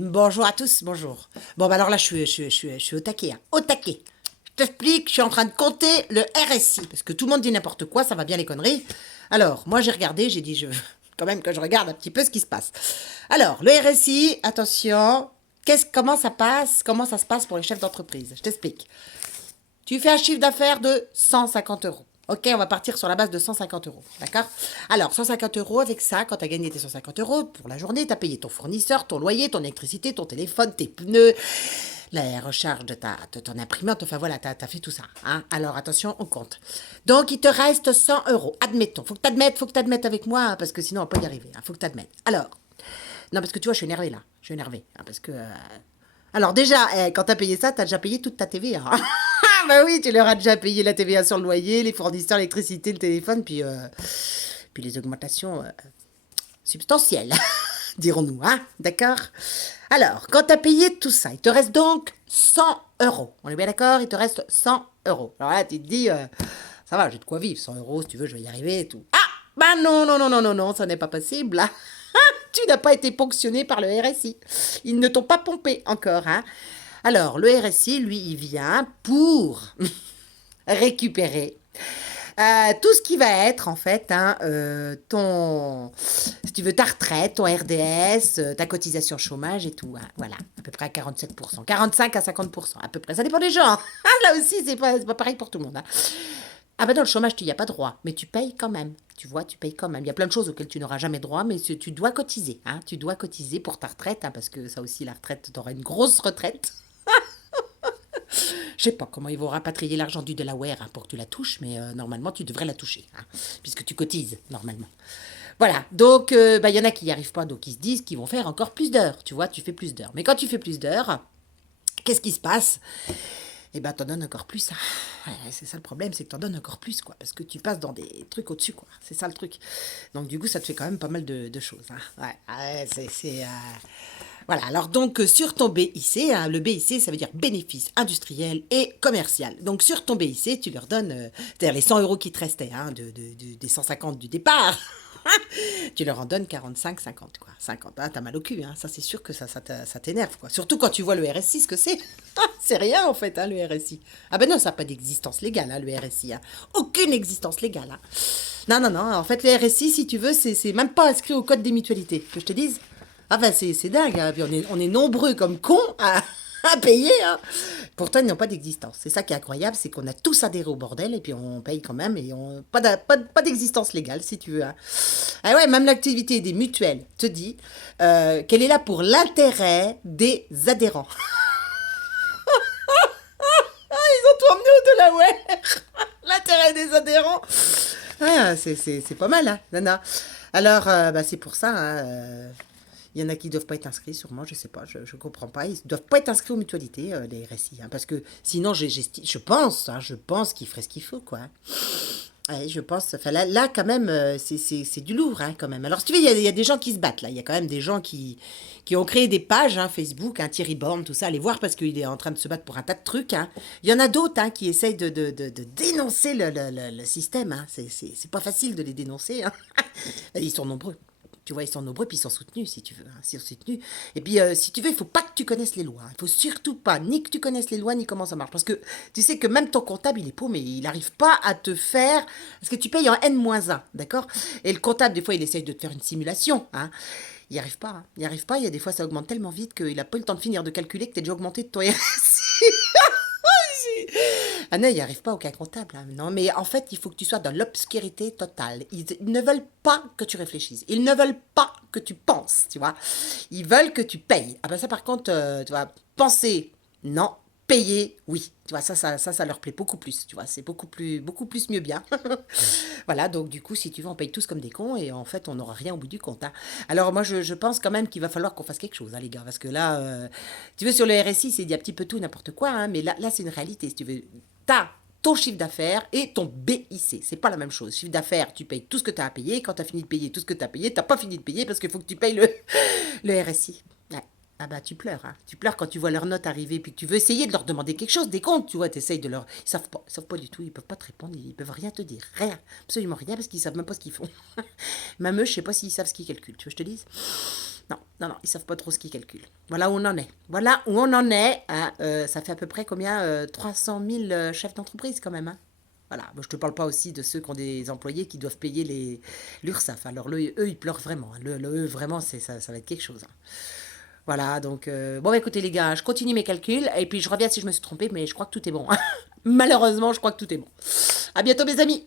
Bonjour à tous, bonjour. Bon, bah alors là, je suis au taquet, hein, au taquet. Je t'explique, je suis en train de compter le RSI, parce que tout le monde dit n'importe quoi, ça va bien les conneries. Alors, moi j'ai regardé, j'ai dit, quand même que je regarde un petit peu ce qui se passe. Alors, le RSI, attention, comment ça se passe pour les chefs d'entreprise? Je t'explique. Tu fais un chiffre d'affaires de 150 euros. Ok, on va partir sur la base de 150 euros. D'accord? Alors, 150 euros, avec ça, quand tu as gagné tes 150 euros pour la journée, tu as payé ton fournisseur, ton loyer, ton électricité, ton téléphone, tes pneus, la recharge de ton imprimante. Enfin voilà, tu as fait tout ça. Hein. Alors, attention, on compte. Donc, il te reste 100 euros. Admettons. Faut que tu admettes avec moi, hein, parce que sinon, on va pas y arriver. Faut que tu admettes. Alors, non, parce que tu vois, je suis énervée là. Je suis énervée. Hein, parce que. Alors, déjà, quand tu as payé ça, tu as déjà payé toute ta TVA. Hein. Ah bah oui, tu leur as déjà payé la TVA sur le loyer, les fournisseurs, l'électricité, le téléphone, puis les augmentations substantielles, dirons-nous, hein, d'accord? Alors, quand tu as payé tout ça, il te reste donc 100 euros. On est bien d'accord? Il te reste 100 euros. Alors là, tu te dis, ça va, j'ai de quoi vivre, 100 euros, si tu veux, je vais y arriver et tout. Ah, bah non, non, non, non, non, non, ça n'est pas possible. Tu n'as pas été ponctionné par le RSI. Ils ne t'ont pas pompé encore, hein. Alors, le RSI, lui, il vient pour récupérer tout ce qui va être, en fait, hein, si tu veux, ta retraite, ton RDS, ta cotisation chômage et tout. Hein, voilà, à peu près à 47%. 45 à 50%, à peu près. Ça dépend des gens. Hein. Là aussi, c'est pas pareil pour tout le monde. Hein. Ah ben dans le chômage, tu n'y as pas droit, mais tu payes quand même. Tu vois, tu payes quand même. Il y a plein de choses auxquelles tu n'auras jamais droit, mais tu dois cotiser. Hein. Tu dois cotiser pour ta retraite, hein, parce que ça aussi, la retraite, tu auras une grosse retraite. Je sais pas comment ils vont rapatrier l'argent du Delaware hein, pour que tu la touches, mais normalement, tu devrais la toucher, hein, puisque tu cotises, normalement. Voilà, donc bah, y en a qui n'y arrivent pas, donc ils se disent qu'ils vont faire encore plus d'heures, tu vois, tu fais plus d'heures. Mais quand tu fais plus d'heures, qu'est-ce qui se passe? Eh ben, t'en donnes encore plus. Hein. Ouais, c'est ça le problème, c'est que t'en donnes encore plus, quoi, parce que tu passes dans des trucs au-dessus, quoi. C'est ça le truc. Donc, du coup, ça te fait quand même pas mal de choses. Hein. Ouais, voilà, alors donc sur ton BIC, hein, le BIC ça veut dire bénéfice industriel et commercial. Donc sur ton BIC, tu leur donnes, c'est-à-dire les 100 euros qui te restaient, hein, des 150 du départ, tu leur en donnes 45, 50 quoi. 50, ah, t'as mal au cul, hein. Ça c'est sûr que ça t'énerve, quoi. Surtout quand tu vois le RSI, ce que c'est. C'est rien en fait, hein, le RSI. Ah ben non, ça n'a pas d'existence légale, hein, le RSI. Hein. Aucune existence légale. Hein. Non, non, non, en fait le RSI, si tu veux, c'est même pas inscrit au code des mutualités, que je te dise. Ah ben c'est dingue, hein. Puis on est nombreux comme cons à payer. Hein. Pourtant, ils n'ont pas d'existence. C'est ça qui est incroyable, c'est qu'on a tous adhéré au bordel et puis on paye quand même et pas d'existence légale, si tu veux. Hein. Ah ouais, même l'activité des mutuelles te dit qu'elle est là pour l'intérêt des adhérents. Ils ont tout emmené au Delaware. L'intérêt des adhérents. Ah, c'est pas mal, hein, Nana. Alors, bah, c'est pour ça, hein, il y en a qui ne doivent pas être inscrits, sûrement, je sais pas, je ne comprends pas. Ils ne doivent pas être inscrits aux mutualités, les RSI, hein, parce que sinon, je pense qu'ils feraient ce qu'il faut, quoi. Ouais, je pense, enfin là quand même, c'est du lourd, hein, quand même. Alors, si tu veux, il y a des gens qui se battent, là. Il y a quand même des gens qui ont créé des pages, hein, Facebook, hein, Thierry Borne, tout ça. Allez voir parce qu'il est en train de se battre pour un tas de trucs. Hein. Il y en a d'autres hein, qui essayent de dénoncer le système. Hein. C'est pas facile de les dénoncer. Hein. Ils sont nombreux. Tu vois, ils sont nombreux, puis ils sont soutenus, si tu veux. Hein, ils sont soutenus. Et puis, si tu veux, il faut pas que tu connaisses les lois. Il faut surtout pas, ni que tu connaisses les lois, ni comment ça marche. Parce que tu sais que même ton comptable, il est paumé. Il n'arrive pas à te faire... Parce que tu payes en N-1, d'accord? Et le comptable, des fois, il essaye de te faire une simulation. Hein. Il n'y arrive pas. Hein. Il n'y arrive pas. Il y a des fois, ça augmente tellement vite qu'il n'a pas eu le temps de finir de calculer que tu es déjà augmenté de ton RSI. Ah non, il n'y arrive pas aucun comptable. Hein. Non, mais en fait, il faut que tu sois dans l'obscurité totale. Ils ne veulent pas que tu réfléchisses. Ils ne veulent pas que tu penses, tu vois. Ils veulent que tu payes. Ah ben ça, par contre, tu vois, penser, non. Payer, oui. Tu vois, ça leur plaît beaucoup plus. Tu vois, c'est beaucoup plus mieux bien. Voilà, donc du coup, si tu veux, on paye tous comme des cons et en fait, on n'aura rien au bout du compte. Hein. Alors moi, je pense quand même qu'il va falloir qu'on fasse quelque chose, hein, les gars, parce que là, tu veux, sur le RSI, c'est dit un petit peu tout, n'importe quoi, hein, mais là c'est une réalité, si tu veux. T'as ton chiffre d'affaires et ton BIC. C'est pas la même chose. Chiffre d'affaires, tu payes tout ce que tu as à payer. Quand tu as fini de payer tout ce que tu as payé, tu pas fini de payer parce qu'il faut que tu payes le RSI. Ouais. Ah bah tu pleures, hein. Tu pleures quand tu vois leurs notes arriver puis que tu veux essayer de leur demander quelque chose, des comptes, tu vois, t'essayes de leur... Ils savent pas du tout, ils peuvent pas te répondre, ils peuvent rien te dire, rien, absolument rien parce qu'ils savent même pas ce qu'ils font. Même eux, je sais pas s'ils savent ce qu'ils calculent, tu veux que je te dise? Non, non, non, ils savent pas trop ce qu'ils calculent. Voilà où on en est. Voilà où on en est, hein. Ça fait à peu près combien 300 000 chefs d'entreprise quand même, hein. Voilà, bon, je te parle pas aussi de ceux qui ont des employés qui doivent payer l'URSSAF. Alors eux, ils pleurent vraiment, hein. Eux, vraiment, ça va être quelque chose, hein. Voilà, donc bon, bah, écoutez les gars, je continue mes calculs et puis je reviens si je me suis trompée, mais je crois que tout est bon. Malheureusement, je crois que tout est bon. À bientôt mes amis.